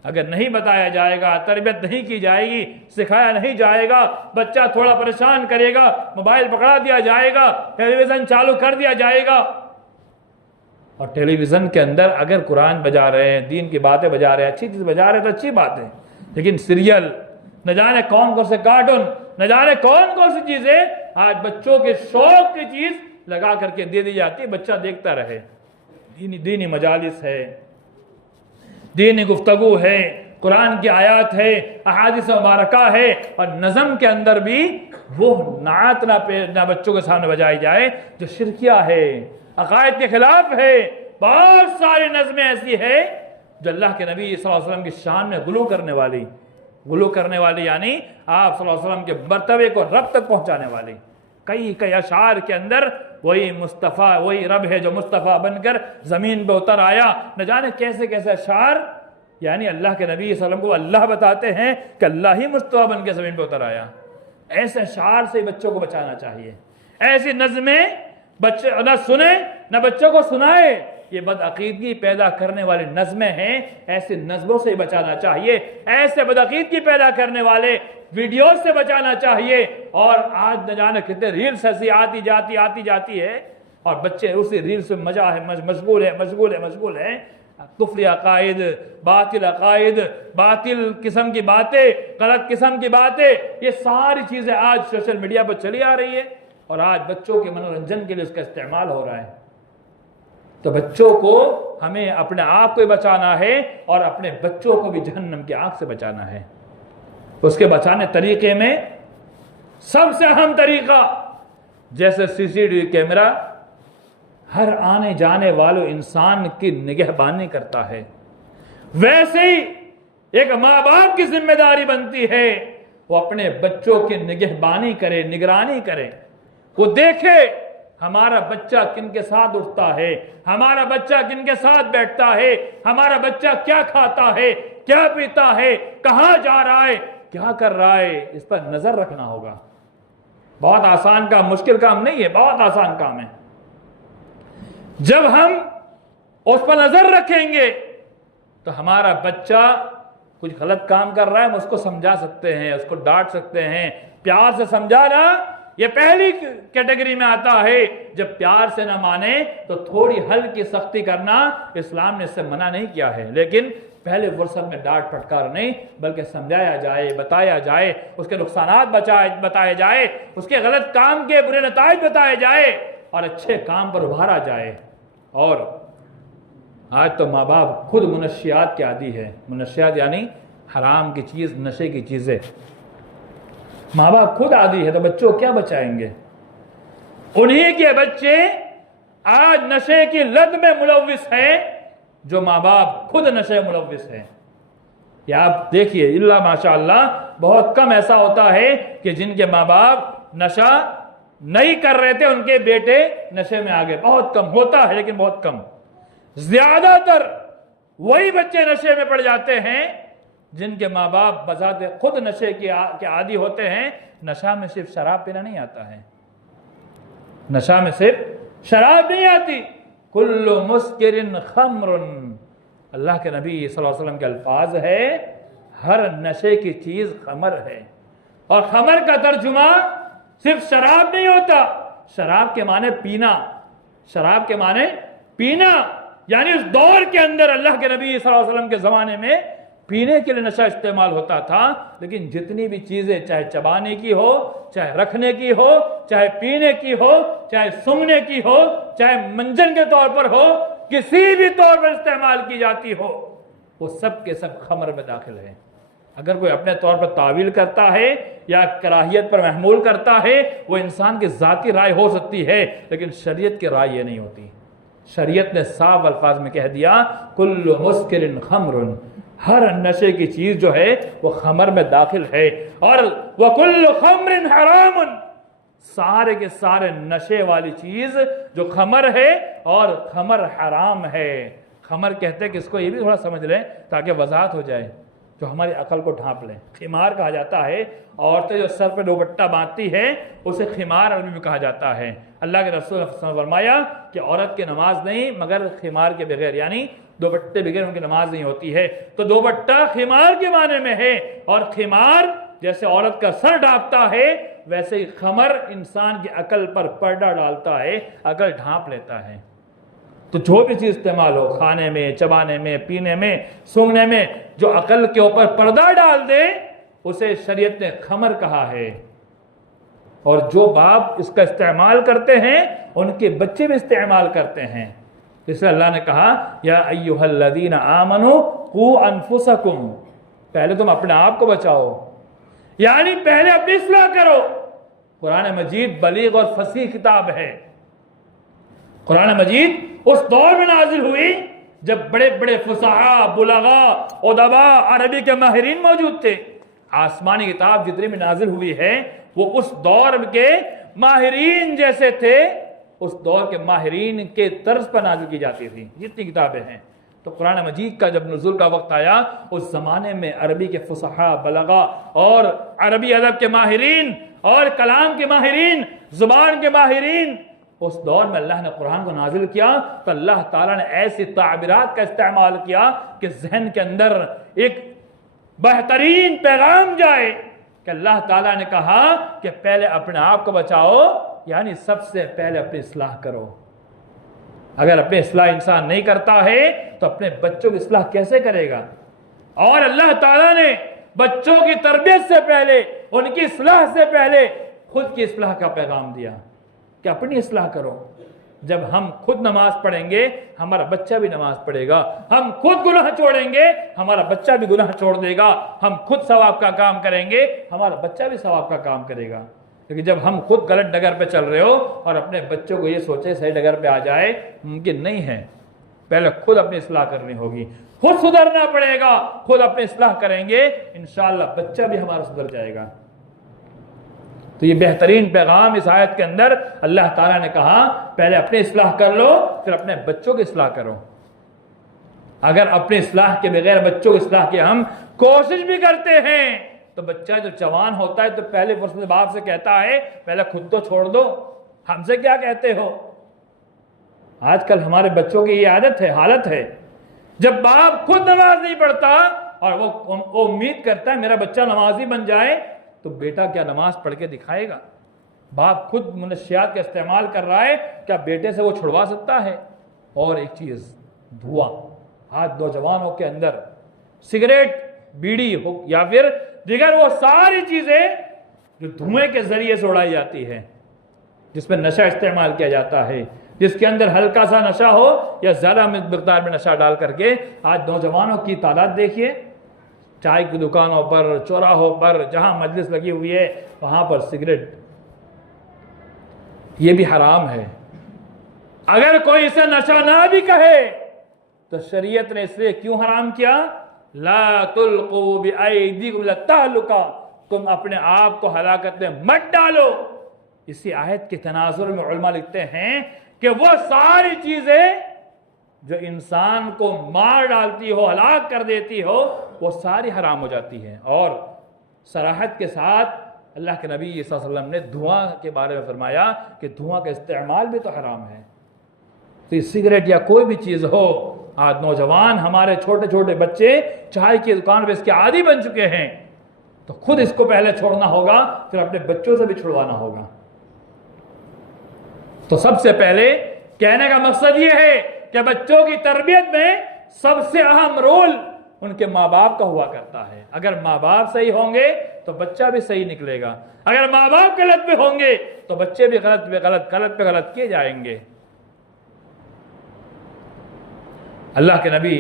अगर नहीं बताया जाएगा, तरबियत नहीं की जाएगी, सिखाया नहीं जाएगा, बच्चा थोड़ा परेशान करेगा, मोबाइल पकड़ा दिया जाएगा, टेलीविजन चालू कर दिया जाएगा। और टेलीविजन के अंदर अगर कुरान बजा रहे हैं, दीन की बातें बजा रहे हैं, अच्छी चीज बजा रहे हैं तो अच्छी बात है, लेकिन सीरियल, न जाने कौन कौन से कार्टून, न जाने कौन कौन सी चीजें आज बच्चों के शौक की चीज लगा करके दे दी जाती है, बच्चा देखता रहे। दीनी मजालिस है, दीनी गुफ्तगू है, कुरान की आयत है, अहादीस मुबारका है, और नज़म के अंदर भी वो नात ना बच्चों के सामने बजाई जाए जो शिरकिया है, अकायद के खिलाफ है। बहुत सारी नज़में ऐसी है जो अल्लाह के नबी सल्लल्लाहु अलैहि वसल्लम की शान में गुलू करने वाली यानी आप सल्लल्लाहु अलैहि वसल्लम के मर्तबे को रब तक पहुंचाने वाली। कई अशार के अंदर वही मुस्तफ़ा, वही रब है जो मुस्तफ़ा बनकर ज़मीन पे उतर आया, न जाने कैसे कैसे अशार, यानी अल्लाह के नबी सल्लल्लाहु अलैहि वसल्लम को अल्लाह बताते हैं कि अल्लाह ही मुस्तफ़ा बनकर ज़मीन पे उतर आया। ऐसे अशार से बच्चों को बचाना चाहिए, ऐसी नज़में बच्चे न सुने न बच्चों को सुनाए। ये बदअकीदगी पैदा करने वाली नज़में हैं, ऐसी नज़मों से बचाना चाहिए, ऐसे बदअकीदगी पैदा करने वाले वीडियो से बचाना चाहिए। और आज न जाने कितने रील्स ऐसी आती जाती है और बच्चे उसी रील्स में मजा है, मशगूल है। कुफ्री अकायद, बातिल अकायद, बातिल किस्म की बातें, गलत किस्म की बातें, ये सारी चीजें आज सोशल मीडिया पर चली आ रही है और आज बच्चों के मनोरंजन के लिए उसका इस्तेमाल हो रहा है। तो बच्चों को हमें अपने आप को बचाना है और अपने बच्चों को भी जहन्नम की आग से बचाना है। उसके बचाने तरीके में सबसे अहम तरीका, जैसे सीसीटीवी कैमरा हर आने जाने वाले इंसान की निगहबानी करता है, वैसे ही एक माँ बाप की जिम्मेदारी बनती है वो अपने बच्चों की निगहबानी करे, निगरानी करे। वो देखे हमारा बच्चा किन के साथ उठता है, हमारा बच्चा किन के साथ बैठता है, हमारा बच्चा क्या खाता है, क्या पीता है, कहां जा रहा है, क्या कर रहा है, इस पर नजर रखना होगा। बहुत आसान काम, मुश्किल काम नहीं है, बहुत आसान काम है। जब हम उस पर नजर रखेंगे तो हमारा बच्चा कुछ गलत काम कर रहा है, हम उसको समझा सकते हैं, उसको डांट सकते हैं, प्यार से समझाना ये पहली कैटेगरी में आता है। जब प्यार से ना माने तो थोड़ी हल्की सख्ती करना, इस्लाम ने इससे मना नहीं किया है, लेकिन पहले फुर्सत में डांट फटकार नहीं, बल्कि समझाया जाए, बताया जाए, उसके नुकसानात बताए जाए, उसके गलत काम के बुरे नताइज बताए जाए और अच्छे काम पर उभारा जाए। और आज तो माँ बाप खुद मुनशियात के आदी है। मुनशियात यानी हराम की चीज, नशे की चीजें। माँ बाप खुद आदी है तो बच्चों क्या बचाएंगे? उन्हीं के बच्चे आज नशे की लत में मुलव्विस हैं जो माँ बाप खुद नशे मुलव्विस हैं। या आप देखिए, इल्ला माशाअल्लाह बहुत कम ऐसा होता है कि जिनके माँ बाप नशा नहीं कर रहे थे उनके बेटे नशे में आ गए। बहुत कम होता है, लेकिन बहुत कम। ज्यादातर वही बच्चे नशे में पड़ जाते हैं जिनके माँ बाप बजाते खुद नशे के आदी होते हैं। नशा में सिर्फ शराब पीना नहीं आता है, नशा में सिर्फ शराब नहीं आती। कुल्लु मुस्किरिन खम्रुन, अल्लाह के नबी सल्लल्लाहु अलैहि वसल्लम के अल्फाज है, हर नशे की चीज खमर है। और खमर का तर्जुमा सिर्फ शराब नहीं होता। शराब के माने पीना, शराब के माने पीना, यानी उस दौर के अंदर अल्लाह के नबी सल्लल्लाहु अलैहि वसल्लम के जमाने में पीने के लिए नशा इस्तेमाल होता था। लेकिन जितनी भी चीजें, चाहे चबाने की हो, चाहे रखने की हो, चाहे पीने की हो, चाहे सूंघने की हो, चाहे मंजन के तौर पर हो, किसी भी तौर पर इस्तेमाल की जाती हो, वो सब के सब खमर में दाखिल है। अगर कोई अपने तौर पर तावील करता है या कराहियत पर महमूल करता है, वो इंसान की जाती राय हो सकती है, लेकिन शरीयत की राय ये नहीं होती। शरीयत ने साफ अल्फाज में कह दिया, कुल्लु मुस्किरिन खमरुन, हर नशे की चीज जो है वो खमर में दाखिल है। और वह कुल्लु खमरिन हरामुन, सारे के सारे नशे वाली चीज जो खमर है और खमर हराम है। खमर कहते हैं कि इसको ये भी थोड़ा समझ लें ताकि वजाहत हो जाए, जो हमारी अकल को ढांप लें। खिमार कहा जाता है, औरतें जो सर पे दुपट्टा बांधती है उसे खिमार अरबी में कहा जाता है। अल्लाह के रसूल ने फरमाया कि औरत की नमाज नहीं मगर खिमार के बगैर, यानी दुपट्टे बगैर उनकी नमाज नहीं होती है। तो दुपट्टा खिमार के माने में है, और खिमार जैसे औरत का सर ढांपता है, वैसे ही खमर इंसान की अकल पर पर्दा डालता है, अकल ढांप लेता है। तो जो भी चीज इस्तेमाल हो, खाने में, चबाने में, पीने में, सूंघने में, जो अकल के ऊपर पर्दा डाल दे उसे शरीयत ने खमर कहा है। और जो बाप इसका इस्तेमाल करते हैं उनके बच्चे भी इस्तेमाल करते हैं। इसलिए अल्लाह ने कहा, या अय्युहल्लज़ीना आमनू कू अनफुसकुम, पहले तुम अपने आप को बचाओ, यानी पहले अपनी इस्लाह करो। कुरान मजीद बलीग और फसीह किताब है। कुरान मजीद उस दौर में नाजिल हुई जब बड़े बड़े फुसहा, बुलगा, उदबा, अरबी के माहिरीन मौजूद थे। आसमानी किताब जितनी भी नाजिल हुई है वो उस दौर के माहिरीन जैसे थे, उस दौर के माहिरीन के तर्ज पर नाजिल की जाती थी जितनी किताबें हैं। तो कुरान मजीद का जब नुज़ुल का वक्त आया, उस ज़माने में अरबी के फुसहा, बलगा और अरबी अदब के माहिरीन और कलाम के माहिरीन, ज़ुबान के माहिरीन, उस दौर में अल्लाह ने कुरान को नाजिल किया तो अल्लाह ताला ने ऐसी ताबिरात का इस्तेमाल किया कि जहन के अंदर एक बेहतरीन पैगाम जाए कि अल्लाह ताला ने कहा कि पहले अपने आप को बचाओ, यानी सबसे पहले अपनी इस्लाह करो। अगर अपनी इस्लाह इंसान नहीं करता है तो अपने बच्चों की इस्लाह कैसे करेगा? और अल्लाह ताला ने बच्चों की तरबियत से पहले, उनकी इस्लाह से पहले खुद की इस्लाह का पैगाम दिया कि अपनी इस्लाह करो। जब हम खुद नमाज पढ़ेंगे हमारा बच्चा भी नमाज पढ़ेगा, हम खुद गुनाह छोड़ेंगे हमारा बच्चा भी गुनाह छोड़ देगा, हम खुद सवाब का काम करेंगे हमारा बच्चा भी सवाब का काम करेगा। लेकिन जब हम खुद गलत डगर पे चल रहे हो और अपने बच्चों को ये सोचे सही डगर पे आ जाए, मुमकिन नहीं है। पहले खुद अपनी इस्लाह करनी होगी, खुद सुधरना पड़ेगा। खुद अपनी इस्लाह करेंगे इंशाअल्लाह बच्चा भी हमारा सुधर जाएगा। तो ये बेहतरीन पैगाम इस आयत के अंदर अल्लाह ताला ने कहा पहले अपनी इस्लाह कर लो, फिर अपने बच्चों की इस्लाह करो। अगर अपनी इस्लाह के बगैर बच्चों की इस्लाह की हम कोशिश भी करते हैं तो बच्चा जब जवान होता है तो पहले फुर्सत बाप से कहता है पहले खुद तो छोड़ दो, हमसे क्या कहते हो। आजकल हमारे बच्चों की ये आदत है, हालत है, जब बाप खुद नमाज नहीं पढ़ता और वो उम्मीद करता है मेरा बच्चा नमाजी बन जाए, तो बेटा क्या नमाज पढ़ के दिखाएगा? बाप खुद मनशियात का इस्तेमाल कर रहा है, क्या बेटे से वो छुड़वा सकता है? और एक चीज, धुआं। आज नौजवानों के अंदर सिगरेट, बीड़ी हो या फिर दिगर वो सारी चीजें जो धुएं के जरिए से उड़ाई जाती है, जिसमें नशा इस्तेमाल किया जाता है, जिसके अंदर हल्का सा नशा हो या ज्यादा मिकदार में नशा डाल करके, आज नौजवानों की तादाद देखिए। चाय की दुकानों पर, चौराहों पर, जहां मजलिस लगी हुई है वहां पर सिगरेट, ये भी हराम है। अगर कोई इसे नशा ना भी कहे तो शरीयत ने इसलिए क्यों हराम किया? ला तुल्कू बिअयदीकुम इला तहलुका, तुम अपने आप को हलाकत में मत डालो। इसी आयत के तनाजुर में उलमा लिखते हैं कि वो सारी चीजें जो इंसान को मार डालती हो, हलाक कर देती हो, वो सारी हराम हो जाती है। और सराहत के साथ अल्लाह के नबी सल्लल्लाहु अलैहि वसल्लम ने धुआं के बारे में फरमाया कि धुआं का इस्तेमाल भी तो हराम है। तो ये सिगरेट या कोई भी चीज़ हो, आज नौजवान हमारे छोटे छोटे बच्चे चाय की दुकान पर इसके आदी बन चुके हैं, तो खुद इसको पहले छोड़ना होगा, फिर अपने बच्चों से भी छुड़वाना होगा। तो सबसे पहले कहने का मकसद ये है कि बच्चों की तरबियत में सबसे अहम रोल उनके माँ बाप का हुआ करता है। अगर माँ बाप सही होंगे तो बच्चा भी सही निकलेगा, अगर माँ बाप गलत पे होंगे तो बच्चे भी गलत पे गलत किए जाएंगे। अल्लाह के नबी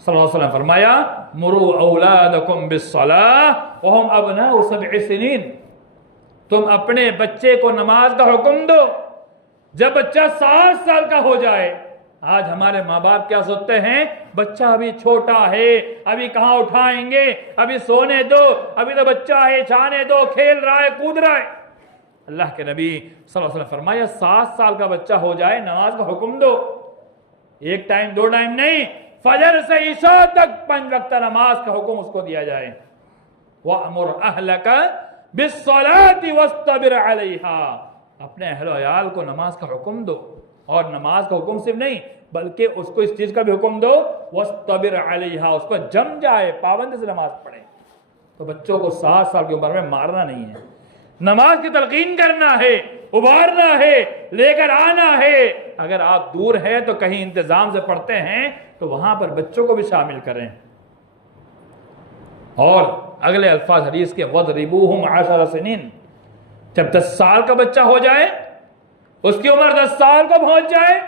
सल्लल्लाहु अलैहि वसल्लम फरमाया, मुरू औलादकुम बिस्सलाह व हुम अबनाउ सब'i सिनीन, तुम अपने बच्चे को नमाज का हुक्म दो जब बच्चा 7 साल का हो जाए। आज हमारे माँ बाप क्या सोचते हैं, बच्चा अभी छोटा है, अभी कहाँ उठाएंगे, अभी सोने दो, अभी तो बच्चा है, छाने दो, खेल रहा है, कूद रहा है। अल्लाह के नबी सल्लल्लाहु अलैहि वसल्लम फरमाया 7 साल का बच्चा हो जाए नमाज का हुक्म दो। एक टाइम 2 टाइम नहीं, फजर से ईशा तक 5 वक्त नमाज का हुक्म उसको दिया जाए। वअमुर अहलका बिस्सलाति वस्तबिर अलैहा, अपने अहल अयाल को नमाज का हुक्म दो। और नमाज का हुक्म सिर्फ नहीं बल्कि उसको इस चीज का भी हुक्म दो, वस्तबिर अलैहा, उसको जम जाए, पाबंदी से नमाज पढ़े। तो बच्चों को 7 साल की उम्र में मारना नहीं है, नमाज की तलकीन करना है, उबारना है, लेकर आना है। अगर आप दूर है तो कहीं इंतजाम से पढ़ते हैं तो वहां पर बच्चों को भी शामिल करें। और अगले अल्फाज हदीस के, वदरिबूहुम 10 सिनीन, जब 10 साल का बच्चा हो जाए, उसकी उम्र 10 साल को पहुंच जाए,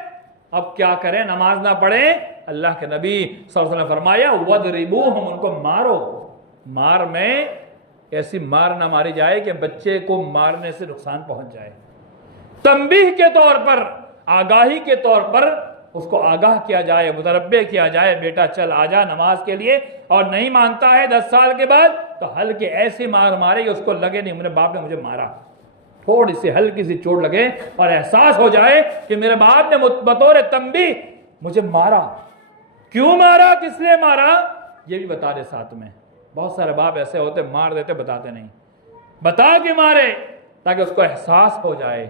अब क्या करें, नमाज ना पढ़े। अल्लाह के नबी सल्लल्लाहु अलैहि वसल्लम फरमाया, वदरिबूहुम, उनको मारो। मार में ऐसी मार ना मारी जाए कि बच्चे को मारने से नुकसान पहुंच जाए। तंबीह के तौर पर, आगाही के तौर पर उसको आगाह किया जाए, मुतरब्बे किया जाए, बेटा चल आजा नमाज के लिए। और नहीं मानता है 10 साल के बाद तो हल्की ऐसी मार मारे कि उसको लगे नहीं मेरे बाप ने मुझे मारा, थोड़ी सी हल्की सी चोट लगे और एहसास हो जाए कि मेरे बाप ने बतौर तंबीह मुझे मारा। क्यों मारा, किसने मारा, ये भी बता दे साथ में। बहुत सारे बाप ऐसे होते मार देते बताते नहीं, बता के मारे ताकि उसको एहसास हो जाए,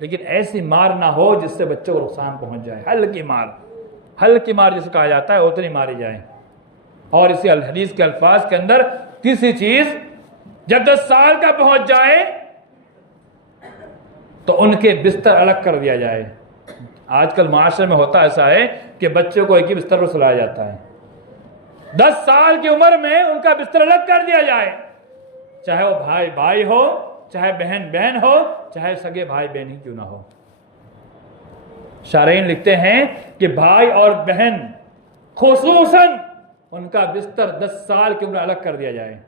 लेकिन ऐसी मार ना हो जिससे बच्चों को नुकसान पहुंच जाए। हल्की मार जिसे कहा जाता है उतनी मारी जाए। और इसी हदीस के अल्फाज के अंदर तीसरी चीज, जब 10 साल का पहुंच जाए तो उनके बिस्तर अलग कर दिया जाए। आजकल माशरे में होता ऐसा है कि बच्चों को एक ही बिस्तर पर सुलाया जाता है। 10 साल की उम्र में उनका बिस्तर अलग कर दिया जाए, चाहे वो भाई भाई हो, चाहे बहन बहन हो, चाहे सगे भाई बहन ही क्यों ना हो। शारीन लिखते हैं कि भाई और बहन खुसूसन उनका बिस्तर 10 साल की उम्र अलग कर दिया जाए,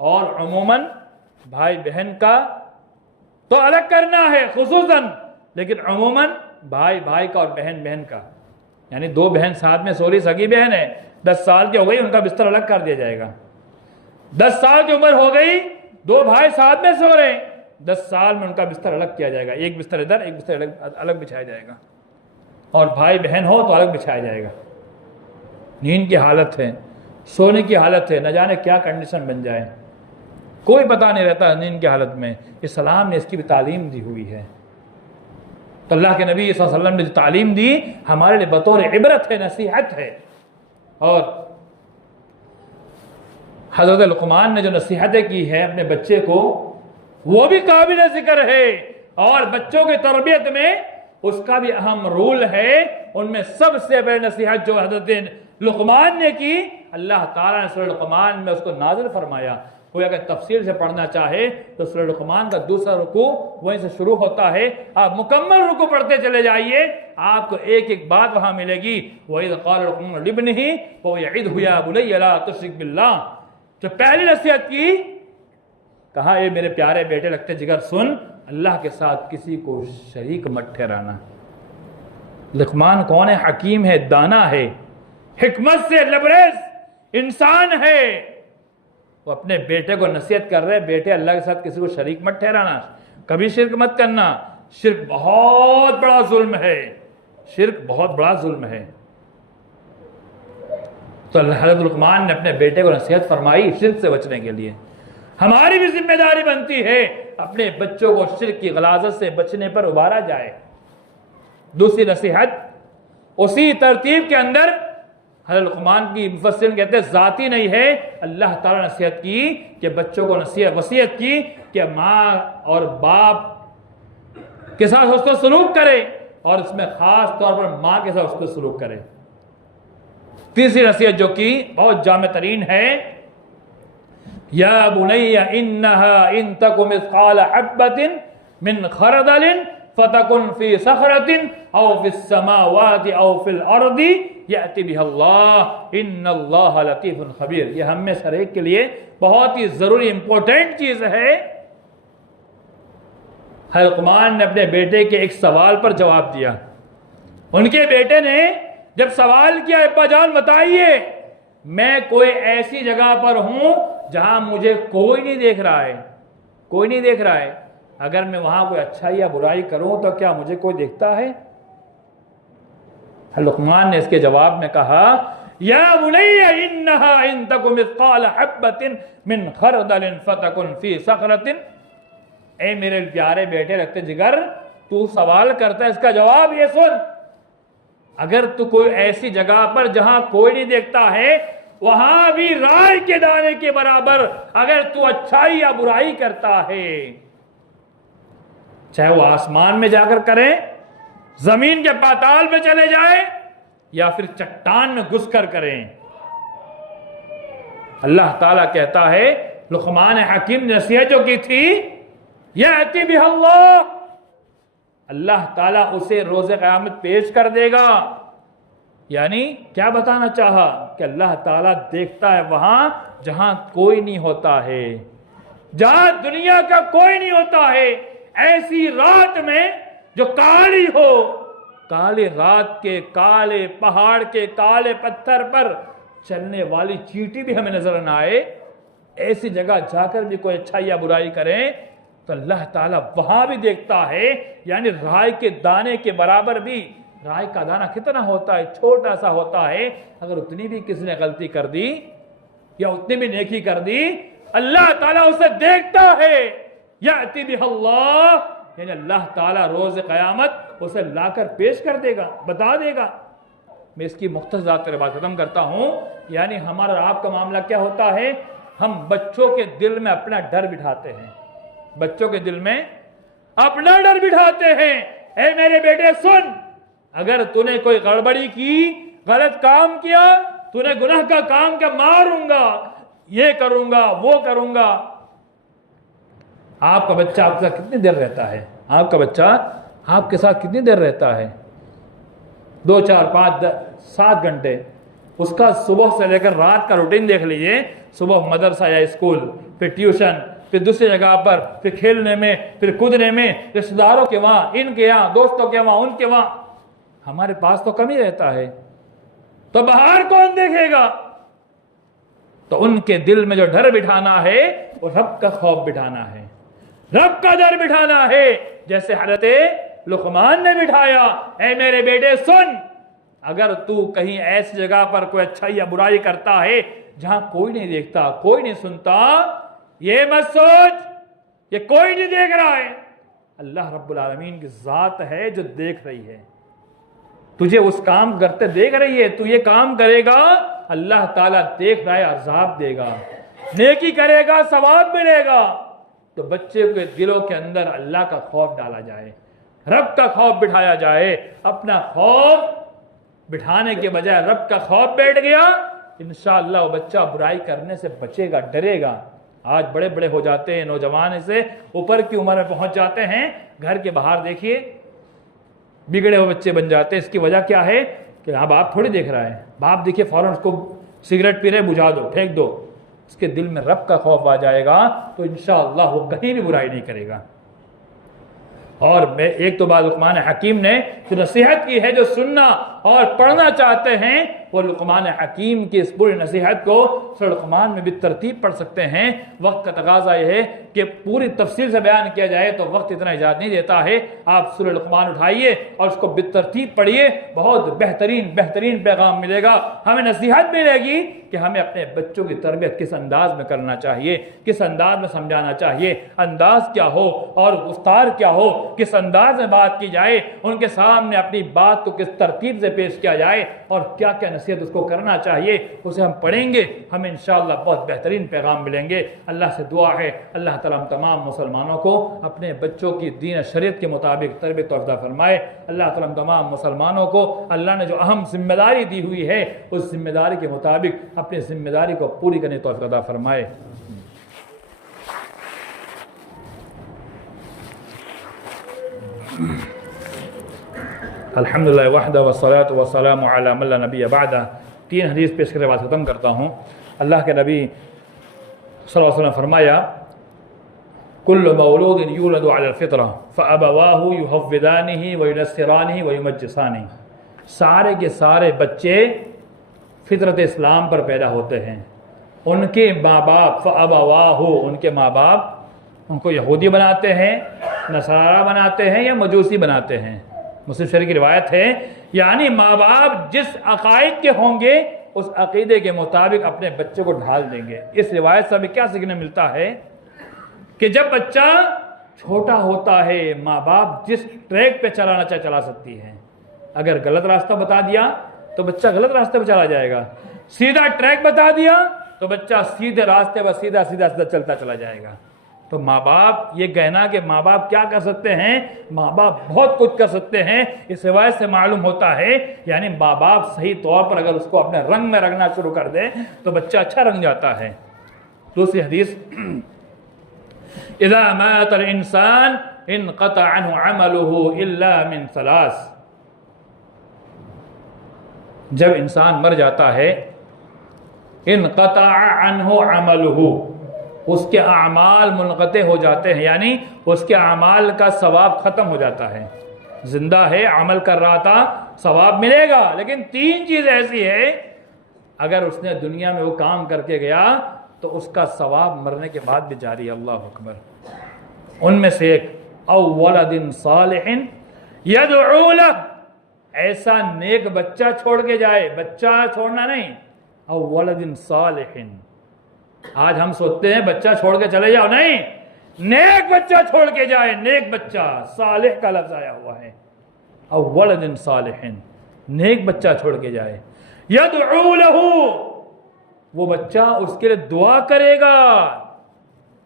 और अमूमन भाई बहन का तो अलग करना है खुसूसन, लेकिन अमूमन भाई भाई का और बहन बहन का, यानी 2 बहन साथ में सोली सगी बहन है, 10 साल की हो गई, उनका बिस्तर अलग कर दिया जाएगा। 10 साल की उम्र हो गई, 2 भाई साथ में सो रहे, 10 साल में उनका बिस्तर अलग किया जाएगा। एक बिस्तर इधर, एक बिस्तर अलग बिछाया जाएगा, और भाई बहन हो तो अलग बिछाया जाएगा। नींद की हालत है, सोने की हालत है, न जाने क्या कंडीशन बन जाए, कोई पता नहीं रहता नींद की हालत में। इस्लाम ने इसकी भी तालीम दी हुई है। तो अल्लाह के नबी सल्लल्लाहु अलैहि वसल्लम ने जो तालीम दी हमारे लिए बतौर इबरत है, नसीहत है। और हज़रत लुक़मान ने जो नसीहतें की है अपने बच्चे को, वो भी काबिल जिक्र है, और बच्चों की तरबियत में उसका भी अहम रोल है। उनमें सबसे बड़ी नसीहत जो हज़रत लुक़मान ने की, अल्लाह ताला ने सूरह लुक़मान में उसको नाज़िल फरमाया। कोई अगर तफसील से पढ़ना चाहे तो सूरह लुक़मान का दूसरा रुकू वहीं से शुरू होता है। आप मुकम्मल रुकू पढ़ते चले जाइए, आपको एक एक बात वहां मिलेगी। वही क़ाल लुक़मान लिब्निही व यइदहु या बुनय्या ला तुश्रिक बिल्लाह। तो पहली नसीहत की, कहा ये मेरे प्यारे बेटे लगते जिगर, सुन, अल्लाह के साथ किसी को शरीक मत ठहराना। लुक़मान कौन है? हकीम है, दाना है, हिकमत से लबरेज इंसान है। वो अपने बेटे को नसीहत कर रहे, बेटे अल्लाह के साथ किसी को शरीक मत ठहराना, कभी शिर्क मत करना। शिर्क बहुत बड़ा जुल्म है, शिर्क बहुत बड़ा जुल्म है। तो हज़रत लुक़मान ने अपने बेटे को नसीहत फरमाई शिर्क से बचने के लिए। हमारी भी जिम्मेदारी बनती है अपने बच्चों को शिर्क की गलाज़त से बचने पर उबारा जाए। दूसरी नसीहत उसी तरतीब के अंदर हज़रत लुक़मान की मुफस्सिरीन कहते हैं ज़ाती नहीं है, अल्लाह ताला ने नसीहत की कि बच्चों को वसीयत की कि माँ और बाप के साथ हुस्न सलूक करे, और इसमें खास तौर पर माँ के साथ हुस्न सलूक करे। तीसरी नसीहत जो की बहुत जामे तरीन है, या बुनय्या इन्नहा इन तकु मिस्क़ाल हब्बतिन मिन खरदलिन फतकुन फी सखरतिन औ फिस समावाति औ फिल अर्दी याति बिहल्लाह इन्नल्लाह लतीफुन खबीर। यह हम में हर एक के लिए बहुत ही जरूरी इंपॉर्टेंट चीज है। लुक़मान ने अपने बेटे के एक सवाल पर जवाब दिया। उनके बेटे ने जब सवाल किया, अब्बा जान बताइए, मैं कोई ऐसी जगह पर हूं जहां मुझे कोई नहीं देख रहा है, कोई नहीं देख रहा है, अगर मैं वहां कोई अच्छाई या बुराई करूं तो क्या मुझे कोई देखता है? लुक़मान ने इसके जवाब में कहा, या बुनय्या इन्नहा इन तकु मिस्क़ाल हब्बतिन मिन खरदलिन फतकुन फी सखरतिन। ए मेरे प्यारे बेटे रखते जिगर, तू सवाल करता है, इसका जवाब ये सुन, अगर तू कोई ऐसी जगह पर जहां कोई नहीं देखता है, वहां भी राई के दाने के बराबर अगर तू अच्छाई या बुराई करता है, चाहे वो आसमान में जाकर करें, जमीन के पाताल में चले जाए, या फिर चट्टान में घुसकर करें, अल्लाह ताला कहता है, लुक़मान हकीम ने नसीहत जो की थी, याति बिहल्लाह, अल्लाह ताला उसे रोज़े क़यामत पेश कर देगा। यानी क्या बताना चाहा कि अल्लाह ताला देखता है वहां जहां कोई नहीं होता है, जहां दुनिया का कोई नहीं होता है। ऐसी रात में जो काली हो, काले रात के काले पहाड़ के काले पत्थर पर चलने वाली चींटी भी हमें नजर न आए, ऐसी जगह जाकर भी कोई अच्छाई या बुराई करें तो अल्लाह ताला वहां भी देखता है। यानी राई के दाने के बराबर भी राई का दाना कितना होता है, छोटा सा होता है। अगर उतनी भी किसी ने गलती कर दी या उतनी भी नेकी कर दी, अल्लाह ताला उसे देखता है। याती बिहल्लाह, यानी अल्लाह ताला रोज क़यामत उसे लाकर पेश कर देगा, बता देगा। मैं इसकी मुख्तसर तेरे बात खत्म करता हूं। यानी हमारा और आपका मामला क्या होता है, हम बच्चों के दिल में अपना डर बिठाते हैं, बच्चों के दिल में अपना डर बिठाते हैं। ए मेरे बेटे सुन, अगर तूने कोई गड़बड़ी की, गलत काम किया, तूने गुनाह का काम किया, मारूंगा, ये करूंगा, वो करूंगा। आपका बच्चा आपके साथ कितनी देर रहता है, आपका बच्चा आपके साथ कितनी देर रहता है? 2, 4, 5, 7 घंटे। उसका सुबह से लेकर रात का रूटीन देख लीजिए। सुबह मदरसा या स्कूल, फिर ट्यूशन, फिर दूसरी जगह पर, फिर खेलने में, फिर कूदने में, रिश्तेदारों के वहां, इनके यहाँ, दोस्तों के वहां, उनके वहां। हमारे पास तो कम ही रहता है, तो बाहर कौन देखेगा? तो उनके दिल में जो डर बिठाना है वो रब का खौफ बिठाना है, रब का डर बिठाना है। जैसे हज़रत लुक़मान ने बिठाया, ऐ मेरे बेटे सुन, अगर तू कहीं ऐसी जगह पर कोई अच्छाई या बुराई करता है जहां कोई नहीं देखता, कोई नहीं सुनता, ये मत सोच ये कोई नहीं देख रहा है। अल्लाह रब्बुल आलमीन की जात है जो देख रही है, तुझे उस काम करते देख रही है। तू ये काम करेगा, अल्लाह ताला देख रहा है, अज़ाब देगा। नेकी करेगा, सवाब मिलेगा। तो बच्चे के दिलों के अंदर अल्लाह का खौफ डाला जाए, रब का खौफ बिठाया जाए। अपना खौफ बिठाने के बजाय रब का खौफ बैठ गया, इंशाअल्लाह वो बच्चा बुराई करने से बचेगा, डरेगा। आज बड़े बड़े हो जाते हैं नौजवान, से ऊपर की उम्र में पहुंच जाते हैं, घर के बाहर देखिए बिगड़े हुए बच्चे बन जाते हैं। इसकी वजह क्या है कि हाँ बाप थोड़ी देख रहा है, बाप देखिए फौरन उसको सिगरेट पी रहे, बुझा दो, फेंक दो। उसके दिल में रब का खौफ आ जाएगा तो इंशाअल्लाह वो कहीं भी बुराई नहीं करेगा। और मैं एक तो बात लुक़मान हकीम ने जो नसीहत की है, जो सुनना और पढ़ना चाहते हैं वो लुक़मान हकीम की इस पूरी नसीहत को सूरह लुक़मान में भी तरतीब पढ़ सकते हैं। वक्त का तकाज़ा यह है कि पूरी तफसील से बयान किया जाए तो वक्त इतना इजाज़त नहीं देता है। आप सूरह लुक़मान उठाइए और उसको बितरतीब पढ़िए, बहुत बेहतरीन बेहतरीन पैगाम मिलेगा। हमें नसीहत मिलेगी कि हमें अपने बच्चों की तरबियत किस अंदाज में करना चाहिए, किस अंदाज में समझाना चाहिए, अंदाज क्या हो और उस्तार क्या हो, किस अंदाज में बात की जाए, उनके सामने अपनी बात को किस तरतीब से पेश किया जाए और क्या क्या नसीहत उसको करना चाहिए, उसे हम पढ़ेंगे, हमें इंशाअल्लाह बहुत बेहतरीन पैगाम मिलेंगे। अल्लाह से दुआ है अल्लाह ताला हम तमाम मुसलमानों को अपने बच्चों की दीन शरीयत के मुताबिक तरबियत तौफ़ीक़ फरमाए। अल्लाह ताला हम तमाम मुसलमानों को अल्लाह ने जो अहम जिम्मेदारी दी हुई है उस जिम्मेदारी के मुताबिक अपनी जिम्मेदारी को पूरी करने की तौफ़ीक़ अता फरमाए। अल्हम्दुलिल्लाह वहदा वस्सलातु वस्सलामु अला मन ला नबिय्य बअदा। 3 हदीस पेश करके बात ख़त्म करता हूँ। अल्लाह के नबी सल्लल्लाहु अलैहि वसल्लम फरमाया, कुल्लु मौलूदिन यूलदु अलल फ़ितरा फ़अबवाहु युहव्विदानिही व युनस्सिरानिही व युमज्जिसानिही। सारे के सारे बच्चे फितरत इस्लाम पर पैदा होते हैं। उनके माँ बाप फ़अबवाहु, उनके माँ बाप उनको यहूदी बनाते हैं, नसारा बनाते हैं या मजूसी बनाते हैं। मुस्लिम शरीफ की रिवायत है, यानी माँ बाप जिस अकायद के होंगे उस अकीदे के मुताबिक अपने बच्चे को ढाल देंगे। इस रिवायत से हमें क्या सीखने मिलता है कि जब बच्चा छोटा होता है, माँ बाप जिस ट्रैक पे चलाना चाहे चला सकती है। अगर गलत रास्ता बता दिया तो बच्चा गलत रास्ते पर चला जाएगा, सीधा ट्रैक बता दिया तो बच्चा सीधे रास्ते पर सीधा सीधा सीधा चलता चला जाएगा। तो माँ बाप, ये कहना कि माँ बाप क्या कर सकते हैं, माँ बाप बहुत कुछ कर सकते हैं, इस रिवायत से मालूम होता है। यानी माँ बाप सही तौर पर अगर उसको अपने रंग में रंगना शुरू कर दे तो बच्चा अच्छा रंग जाता है। दूसरी हदीस, इज़ा मातल इंसान इनक़ता अन्हु अमलुहु इल्ला मिन सलास। जब इंसान मर जाता है, इनक़ता अन्हु अमलुहु, उसके अमाल मुनक़ते हो जाते हैं, यानी उसके अमाल का सवाब ख़त्म हो जाता है। जिंदा है, अमल कर रहा था, सवाब मिलेगा, लेकिन 3 चीज़ ऐसी है अगर उसने दुनिया में वो काम करके गया तो उसका सवाब मरने के बाद भी जारी है। अल्लाह अकबर। उनमें से एक, औ वलदिन सालिहिन यदउ लह, ऐसा नेक बच्चा छोड़ के जाए, बच्चा छोड़ना नहीं, और वलदिन सालिहिन। आज हम सोचते हैं बच्चा छोड़ के चले जाओ, नहीं, नेक बच्चा छोड़ के जाए, नेक बच्चा, सालिह का लफ्ज आया हुआ है, और वलदिन सालिहिन, नेक बच्चा छोड़ के जाए, यदउ लहू, वो बच्चा उसके लिए दुआ करेगा,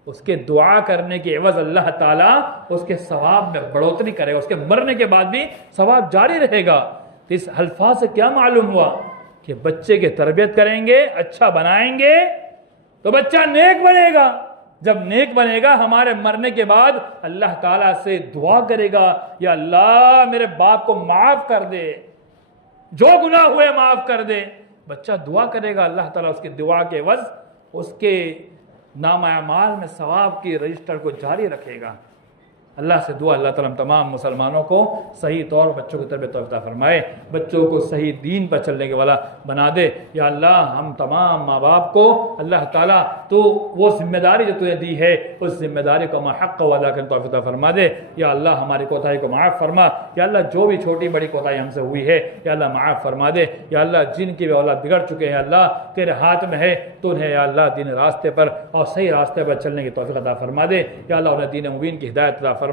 उसके दुआ करने के एवज अल्लाह ताला उसके सवाब में बढ़ोतरी करेगा, उसके मरने के बाद भी सवाब जारी रहेगा। तो इस अल्फाज से क्या मालूम हुआ कि बच्चे की तरबियत करेंगे, अच्छा बनाएंगे तो बच्चा नेक बनेगा। जब नेक बनेगा, हमारे मरने के बाद अल्लाह ताला से दुआ करेगा, या अल्लाह मेरे बाप को माफ कर दे, जो गुनाह हुए माफ कर दे। बच्चा दुआ करेगा, अल्लाह ताला उसकी दुआ के एवज उसके नाम-ए-अमाल में सवाब की रजिस्टर को जारी रखेगा। अल्लाह से दुआ, अल्लाह ताला तमाम मुसलमानों को सही तौर बच्चों की तरबियत अता फरमाए, बच्चों को सही दीन पर चलने के वाला बना दे। या अल्लाह हम तमाम माँ बाप को अल्लाह ताला तो वो जिम्मेदारी जो तुझे दी है उस जिम्मेदारी को हक़ अदा करने तौफ़ीक़ अता फरमा दे। या अल्लाह हमारी कोताही को माफ़ फरमा, या अल्लाह जो भी छोटी बड़ी कोताही हमसे हुई है या अल्लाह माफ़ फरमा दे। या अल्लाह जिनकी भी औलाद बिगड़ चुके हैं अल्लाह तेरे हाथ में है, तो उन्हें या अल्लाह दीन रास्ते पर और सही रास्ते पर चलने की तौफ़ीक़ अता फरमा दे। या अल्लाह उन्हें दीन मुबीन की हिदायत अता फरमा।